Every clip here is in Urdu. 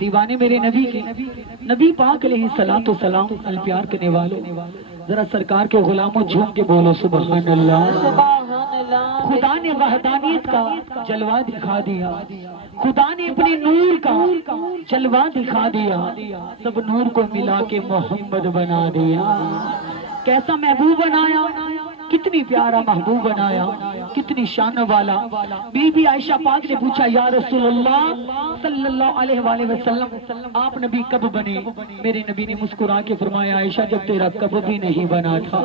دیوانے میرے نبی کے، نبی پاک علیہ الصلوۃ والسلام پیار کرنے والوں، ذرا سرکار کے غلاموں جھوم کے بولو سبحان اللہ۔ خدا نے وحدانیت کا جلوہ دکھا دیا، خدا نے اپنے نور کا جلوہ دکھا دیا، سب نور کو ملا کے محمد بنا دیا۔ کیسا محبوب بنایا، کتنی پیارا محبوب بنایا، کتنی شان والا۔ بی بی عائشہ پاک نے پوچھا یا رسول اللہ صلی اللہ علیہ وآلہ وسلم آپ نبی کب بنے؟ میرے نبی نے مسکرا کے فرمایا عائشہ جب تیرا کب بھی نہیں بنا تھا۔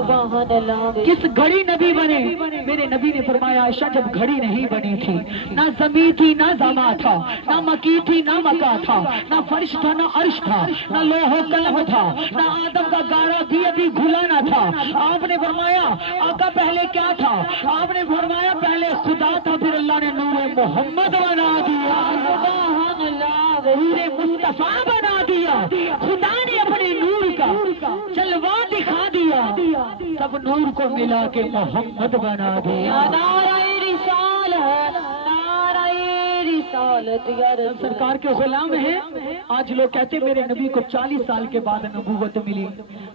کس گھڑی نبی بنے؟ میرے نبی نے فرمایا عائشہ جب گھڑی نہیں بنی تھی، نہ زمین تھی نہ زما تھا، نہ مکی تھی نہ مکا تھا، نہ فرش تھا نہ عرش تھا، نہ لوح و قلم تھا، نہ آدم کا گارا بھی ابھی گھلا نہ تھا۔ آپ نے فرمایا آقا پہلے کیا تھا؟ آپ نے فرمایا پہلے خدا تھا، پھر اللہ نے نور محمد بنا دیا، نور مصطفیٰ بنا دیا۔ خدا نے اپنے نور کا جلوہ دکھا دیا، سب نور کو ملا کے محمد بنا دیا۔ نعرہ رسالت، نعرہ رسالت، سرکار کے غلام ہیں۔ آج لوگ کہتے میرے نبی کو 40 سال کے بعد نبوت ملی،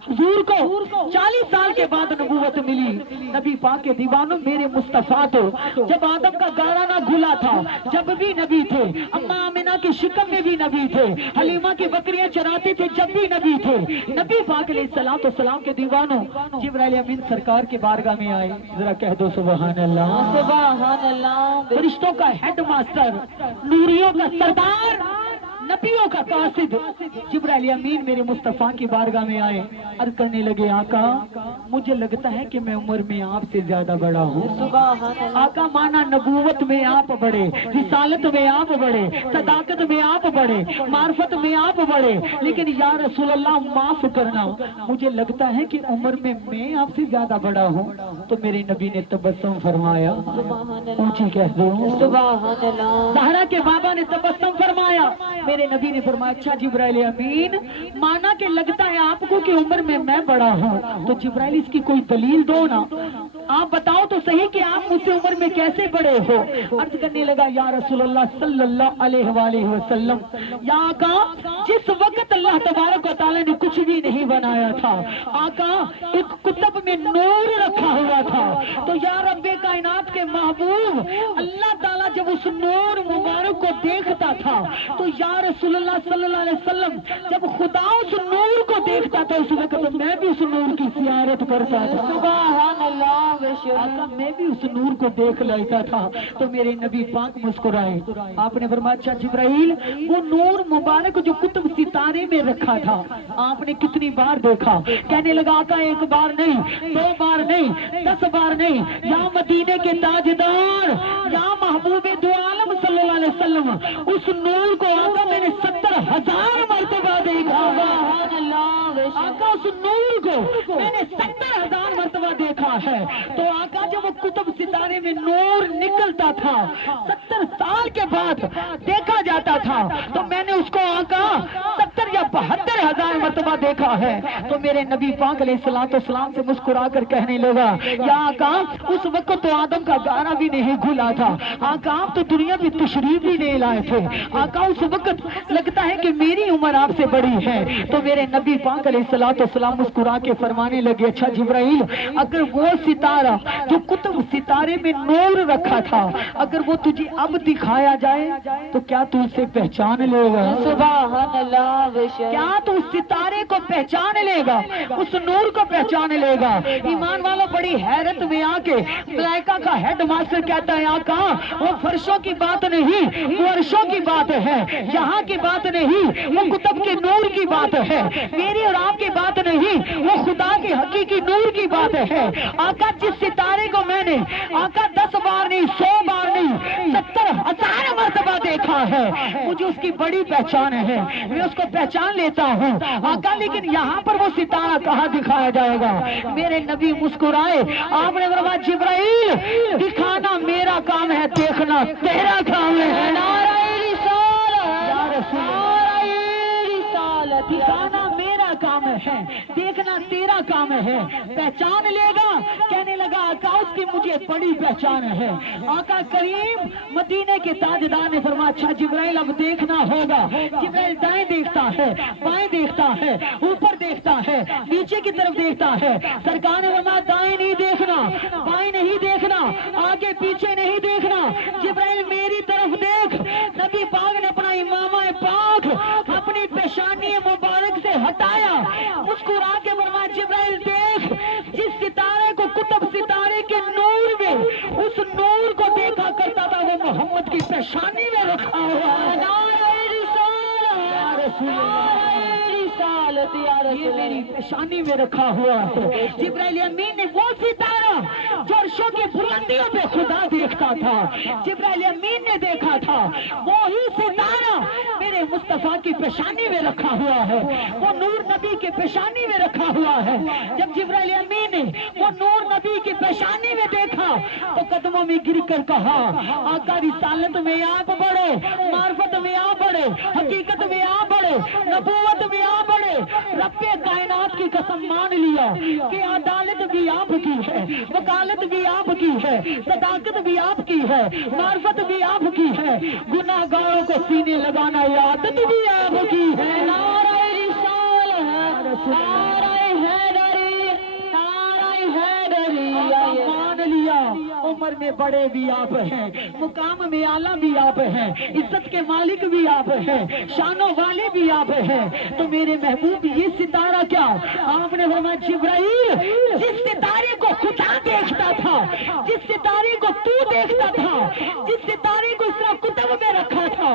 حضور کو 40 سال کے بعد نبوت ملی۔ نبی پاک کے دیوانوں میرے مصطفیٰ تو جب آدم کا گارا نہ گھلا تھا جب بھی نبی تھے، اماں آمنہ کی شکم میں بھی نبی تھے، حلیمہ کی بکریاں چراتے تھے جب بھی نبی تھے۔ نبی پاک علیہ الصلوۃ والسلام کے دیوانوں جبرائیل امین سرکار کے بارگاہ میں آئے، ذرا کہہ دو سبحان اللہ۔ سبحان اللہ۔ فرشتوں کا ہیڈ ماسٹر، نوریوں کا سردار، نبیوں کا قاصد جبرائیل امین میرے مصطفیٰ کی بارگاہ میں آئے، عرض کرنے لگے آقا مجھے لگتا ہے کہ میں عمر میں آپ سے زیادہ بڑا ہوں۔ آقا مانا نبوت میں آپ بڑے، رسالت میں آپ بڑے، صداقت میں آپ بڑے، معرفت میں آپ بڑے، لیکن یا رسول اللہ معاف کرنا مجھے لگتا ہے کہ عمر میں آپ سے زیادہ بڑا ہوں۔ تو میرے نبی نے تبسم فرمایا، اونچی کہہ دو سبحان اللہ۔ زہرا کے بابا نے تبسم فرمایا، میرے نبی نے فرمایا اچھا جبرائیل امین مانا کہ لگتا ہے آپ کو کہ عمر میں بڑا ہوں، تو جبرائیل اس کی کوئی دلیل دو نا، آپ بتاؤ تو صحیح کہ آپ مجھ سے عمر میں کیسے بڑے ہو۔ عرض کرنے لگا یا رسول اللہ صلی اللہ علیہ وآلہ وسلم، یا آقا جس وقت اللہ تبارک و تعالیٰ نے کچھ بھی نہیں بنایا تھا، آقا ایک کتب میں نور رکھا ہوا تھا، تو یا رب کائنات کے محبوب اللہ تعالیٰ جب اس نور مبارک کو دیکھتا تھا تو یا رسول اللہ صلی اللہ علیہ وسلم جب خدا اس نور کو دیکھتا تھا اس وقت میں بھی اس نور کی زیارت کرتا تھا۔ سبحان اللہ، آقا میں بھی اس نور کو دیکھ لیتا تھا۔ تو میرے نبی پاک مسکرائے، آپ نے فرمایا اچھا جبرائیل وہ نور مبارک جو کتب ستارے میں رکھا تھا آپ نے کتنی بار دیکھا؟ کہنے لگا آقا ایک بار نہیں، 2 بار نہیں، 10 بار نہیں، یا مدینے کے تاجدار، یا محبوب دو عالم صلی اللہ علیہ وسلم اس نور کو آقا میں نے 70,000 مرتبہ دیکھا۔ سبحان اللہ، آقا اس نور کو میں نے 70,000 مرتبہ دیکھا ہے۔ تو آقا جب وہ کتب ستارے میں نور نکلتا تھا 70 سال کے بعد دیکھا جاتا تھا، تو میں نے اس کو آقا 70 یا 72,000 مرتبہ دیکھا ہے۔ تو میرے نبی پاک علیہ الصلوۃ والسلام سے مسکرا کر کہنے لگا یا آقا اس وقت تو آدم کا گارا بھی نہیں گھلا تھا، آقا آپ تو دنیا میں تشریف بھی نہیں لائے تھے، آقا اس وقت لگتا ہے کہ میری عمر آپ سے بڑی ہے۔ تو میرے نبی پاک علیہ الصلوۃ والسلام مسکرا کے فرمانے لگے اچھا جبرائیل اگر وہ ستارہ جو کتب ستارے میں نور رکھا تھا اگر وہ تجھے اب دکھایا جائے تو کیا تو اسے پہچان لے گا؟ سبحان اللہ، کیا تو اس ستارے کو پہچان لے گا، اس نور کو پہچان لے گا؟ ایمان والوں بڑی حیرت میں آ کے ملائکہ کا ہیڈ ماسٹر کہتا ہے آقا وہ فرشوں کی بات نہیں، وہ عرشوں کی بات ہے، یہاں کی بات نہیں، وہ کتب کے نور کی بات ہے، میری اور آپ کی بات نہیں، وہ خدا کے حقیقی نور کی بات ہے۔ آقا جس ستارے کو میں نے آقا 10 بار نہیں 100 بار نہیں 70,000 مرتبہ دیکھا ہے، مجھے اس کی بڑی پہچان ہے، میں اس کو پہچان لیتا ہوں آقا، لیکن یہاں پر وہ ستارہ کہاں دکھایا جائے گا؟ میرے نبی مسکرائے، آپ نے فرمایا جبرائیل دکھانا میرا کام ہے، دیکھنا تیرا کام ہے۔ نعرہ رسالت، نعرہ رسالت، دکھانا میرا کام ہے، دیکھنا تیرا کام ہے۔ پہچان لے گا، کہنے لگا آقا اس کی مجھے بڑی پہچان ہے۔ آقا کریم مدینے کے تاجدار نے فرمایا اچھا جبرائیل اب دیکھنا ہوگا۔ جبرائیل دائیں ہے، بائیں دیکھتا ہے، اوپر دیکھتا ہے، نیچے کی طرف دیکھتا ہے۔ سرکار نے فرمایا دائیں نہیں دیکھنا، بائیں نہیں دیکھنا، آگے پیچھے نہیں دیکھنا، جبرائیل میری طرف دیکھ۔ نبی پاک نے اپنا امامہ پاک اپنی پیشانی مبارک سے ہٹایا، مسکرا کے فرمایا جبرائیل دیکھ، جس ستارے کو کتب ستارے کے نور میں اس نور کو دیکھا کرتا تھا وہ محمد کی پیشانی میں رکھا ہوا ہے۔ یہ میری پیشانی میں رکھا ہوا ہے۔ جبرائیل امین نے وہ ستارہ جو عرشوں کی بلندیوں پہ خدا دیکھتا تھا، جبرائیل امین نے دیکھا تھا، وہی ستارہ میرے مصطفیٰ کی پیشانی میں رکھا ہوا ہے، وہ نور نبی کی پیشانی میں رکھا ہوا ہے۔ جب جبرائیل امین نے وہ نور نبی کی پیشانی میں دیکھا تو قدموں میں گر کر کہا آقا رسالت میں آپ بڑھے، معرفت میں آپ بڑھے، حقیقت میں آپ بڑھے، نبوت میں آپ بڑھے۔ رب کائنات کی قسم مان لیا کہ عدالت بھی آپ کی ہے، وکالت بھی آپ کی ہے، صداقت بھی آپ کی ہے، معرفت بھی آپ کی ہے، گناہ گاروں کو سینے لگانا عادت بھی آپ کی ہے۔ نعرہ رسالت، نعرہ حیدری، نعرہ حیدری۔ مان لیا عمر میں بڑے بھی آپ ہیں، مقام میں اعلیٰ بھی آپ ہیں، عزت کے مالک بھی آپ ہیں، شانوں والے بھی آپ ہیں، تو میرے محبوب یہ ستارہ کیا؟ آپ نے فرمایا جبرائیل جس ستارے کو خدا دیکھتا تھا، جس ستارے کو تو دیکھتا تھا، جس ستارے کو اس طرح کتب میں رکھا تھا،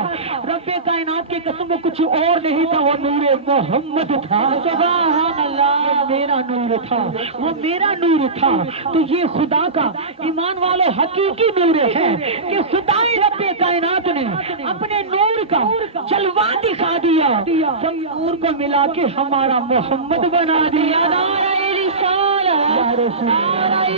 رب کائنات کی قسم وہ کچھ اور نہیں تھا، وہ نور محمد تھا۔ سبحان اللہ، میرا نور تھا، وہ میرا نور تھا۔ تو یہ خدا کا ایمان والے حقیقی نور ہے کہ خدا رب کائنات نے اپنے نور کا جلوہ دکھا دیا، سب نور کو ملا کے ہمارا محمد بنا دیا۔ نعرہ رسالت، نعرہ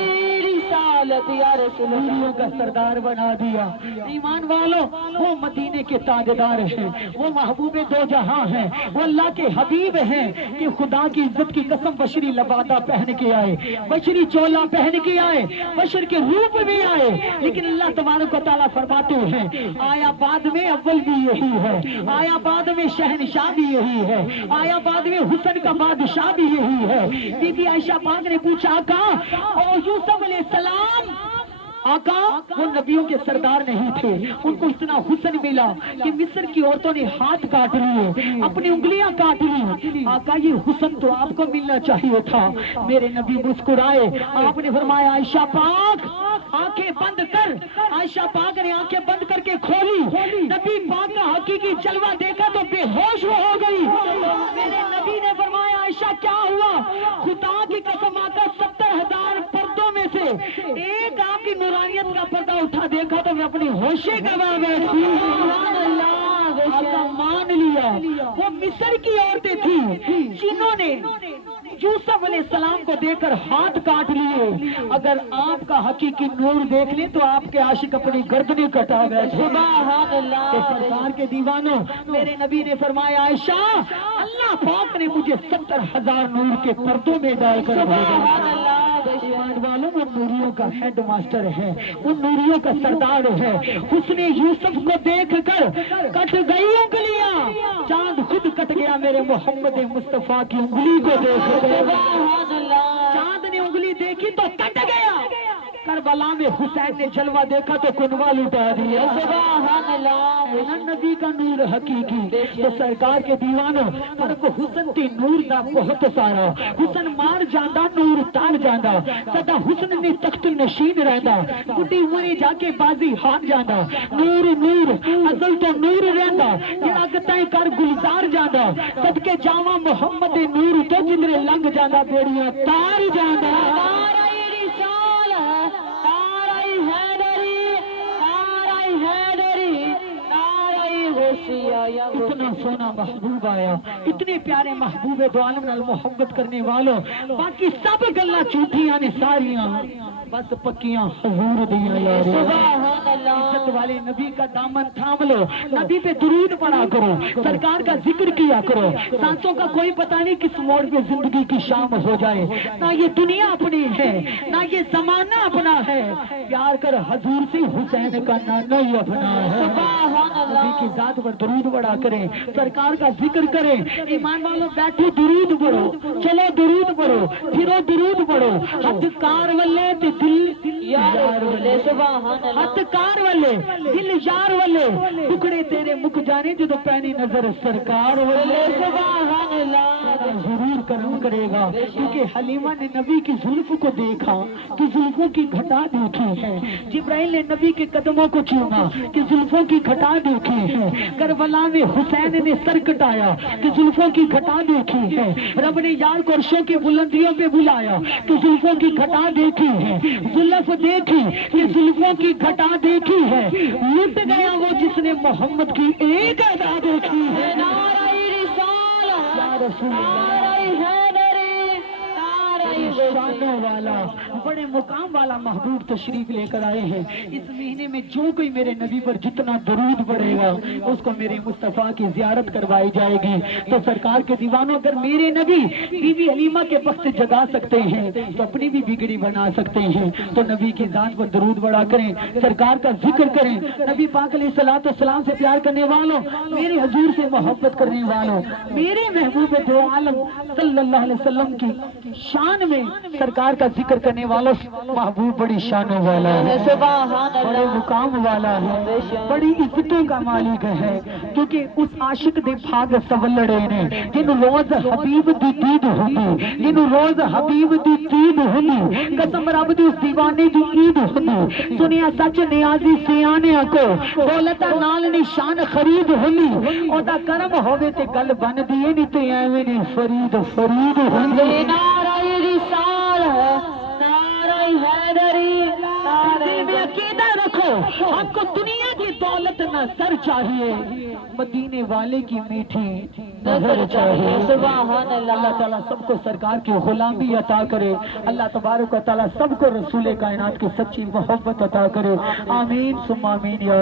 رسالت، یا رسول اللہ کا سردار بنا دیا۔ ایمان والوں وہ مدینے کے تاجدار ہیں، وہ محبوب دو جہاں ہیں، وہ اللہ کے حبیب ہیں کہ خدا کی عزت کی قسم بشری لبادہ پہن کے آئے، بشری چولا پہن کے آئے، بشر کے روپ میں آئے، لیکن اللہ تبارک و تعالیٰ فرماتے ہیں آیا بعد میں اول بھی یہی ہے، آیا بعد میں شہنشاہ بھی یہی ہے، آیا بعد میں حسن کا بادشاہ بھی یہی ہے۔ بی بی عائشہ پاک نے پوچھا آقا اور یوسف علیہ السلام، آقا وہ نبیوں کے سردار نہیں تھے، ان کو اتنا حسن ملا کہ مصر کی عورتوں نے ہاتھ کاٹ لیے، اپنی انگلیاں کاٹ لی۔ آقا یہ حسن تو آپ کو ملنا چاہیے تھا۔ میرے نبی مسکرائے، آپ نے فرمایا عائشہ پاک آنکھیں بند کر۔ عائشہ پاک نے آنکھیں بند کر کے کھولی، نبی پاک کا حقیقی جلوہ دیکھا تو بے ہوش وہ ہو گئی۔ میرے نبی نے فرمایا عائشہ کیا ہوا؟ خدا کی قسم آقا 70,000 پردوں میں سے ایک آپ کی نورانیت کا پردہ اٹھا دیکھا تو میں اپنی ہوشے گوا بیٹھی۔ آقا مان لیا وہ مصر کی عورتیں تھیں جنہوں نے یوسف علیہ السلام کو دیکھ کر ہاتھ کاٹ لیے۔ اگر آپ کا حقیقی نور دیکھ لیں تو آپ کے عاشق اپنی گردنیں کٹا گئے۔ سبحان اللہ، سرکار کے دیوانوں، میرے نبی نے فرمایا عائشہ اللہ پاک نے مجھے 70,000 نور کے پردوں میں ڈال کر بھیجا۔ والوں وہ نوریوں کا ہیڈ ماسٹر ہے، وہ نوریوں کا سردار ہے۔ حسن یوسف کو دیکھ کر کٹ گئی انگلیاں، چاند خود کٹ گیا میرے محمد مصطفیٰ کی انگلی کو دیکھ کر۔ چاند نے انگلی دیکھی تو کٹ گیا۔ کربلا میں حسین نے جلوہ دیکھا تو کنوا لٹا دیا۔ سبحان اللہ، نبی کا نور حقیقی۔ تو سرکار کے دیوانوں پر کو حسن تے نور دا بہت سارا، حسن مار جاندہ نور تان جاندہ، سدا حسن نے تخت نشین رہندا، بڑی عمرے جا کے بازی ہار جاندہ، نور نور ازل تو نور رہندا، جڑا گتائیں کر گلزار جاندہ، صدقے جاواں محمد نور تو جدرے لنگ جاندہ بیڑیاں تار جاندہ۔ اتنا سونا محبوب آیا، اتنے پیارے محبوب دو عالم نال محبت کرنے والوں، باقی سب گلاں جھوٹیاں نے ساریاں، بس پکیاں حضور دیاں یار۔ عزت والے نبی کا دامن تھام لو، نبی پہ درود پڑھا کرو، سرکار کا ذکر کیا کرو۔ سانسوں کا کوئی پتہ نہیں کس موڑ پہ زندگی کی شام ہو جائے، نہ یہ دنیا اپنی ہے نہ یہ زمانہ اپنا ہے، پیار کر حضور سے حسین کا نانا ہی اپنا ہے۔ نبی کی ذات پر درود بڑھا کریں، سرکار کا ذکر کریں۔ ایمان والوں بیٹھو درود پڑھو، چلو درود پڑھو، پھرو درود پڑھو۔ ہاتھ کار والے تے دل یار والے، ہاتھ کار والے دل یار والے، ٹکڑے تیرے مک جانے جدو پہنی نظر سرکار والے۔ سبحان اللہ، ضرور کرم کرے گا، کیونکہ حلیمہ نے نبی کی زلف کو دیکھا تو زلفوں کی گھٹا دیکھی ہے، جبرائیل نے نبی کے قدموں کو چوما کہ زلفوں کی گھٹا دیکھی ہے، کربلا میں حسین نے سر کٹایا کہ زلفوں کی گھٹا دیکھی ہے، رب نے یار کو عرشوں کی بلندیوں پہ بلایا کہ زلفوں کی گھٹا دیکھی ہے، زلف دیکھی کہ زلفوں کی گھٹا دیکھی ہے، لٹ گیا وہ جس نے محمد کی ایک ادا دیکھی ہے۔ نعرہ رسالت، یا رسول اللہ، شانوں والا، بڑے مقام والا محبوب تشریف لے کر آئے ہیں۔ اس مہینے میں جو کوئی میرے نبی پر جتنا درود پڑھے گا اس کو میرے مصطفیٰ کی زیارت کروائی جائے گی۔ تو سرکار کے دیوانوں، اگر میرے نبی بی بی حلیمہ کے وقت جگا سکتے ہیں تو اپنی بھی بگڑی بنا سکتے ہیں۔ تو نبی کی ذات پر درود بڑھا کریں، سرکار کا ذکر کریں۔ نبی پاک علیہ الصلوۃ والسلام سے پیار کرنے والوں، میرے حضور سے محبت کرنے والوں، میرے محبوب دو عالم صلی اللہ علیہ وسلم کی شان میں سرکار کا ذکر کرنے والوں، محبوب بڑی شانوں والا ہے، بڑے مقام والا ہے، بڑی عزتوں کا مالک ہے، کیونکہ اس عاشق دے بھاگ سولڑے نے جن روز حبیب دی دید ہوندی، جن روز حبیب دی دید ہوندی، قسم رب دی اس دیوانے دی عید ہوندی، سنیا سچ نیازی سیانیاں کو دولت نال نشان خرید ہوندی، او دا کرم ہووے تے گل بن دیے نہیں تے ایویں نہیں فرید فرید ہوندی۔ نعرہ رسال ہے، نعرہ حیدری، دل میں عقیدہ رکھو، ہم کو دنیا کی دولت نہ سر چاہیے، مدینے والے کی میٹھی نظر چاہیے۔ سبحان اللہ، اللہ تعالیٰ سب کو سرکار کی غلامی عطا کرے، اللہ تبارک و تعالیٰ سب کو رسول کائنات کی سچی محبت عطا کرے، آمین ثم آمین یا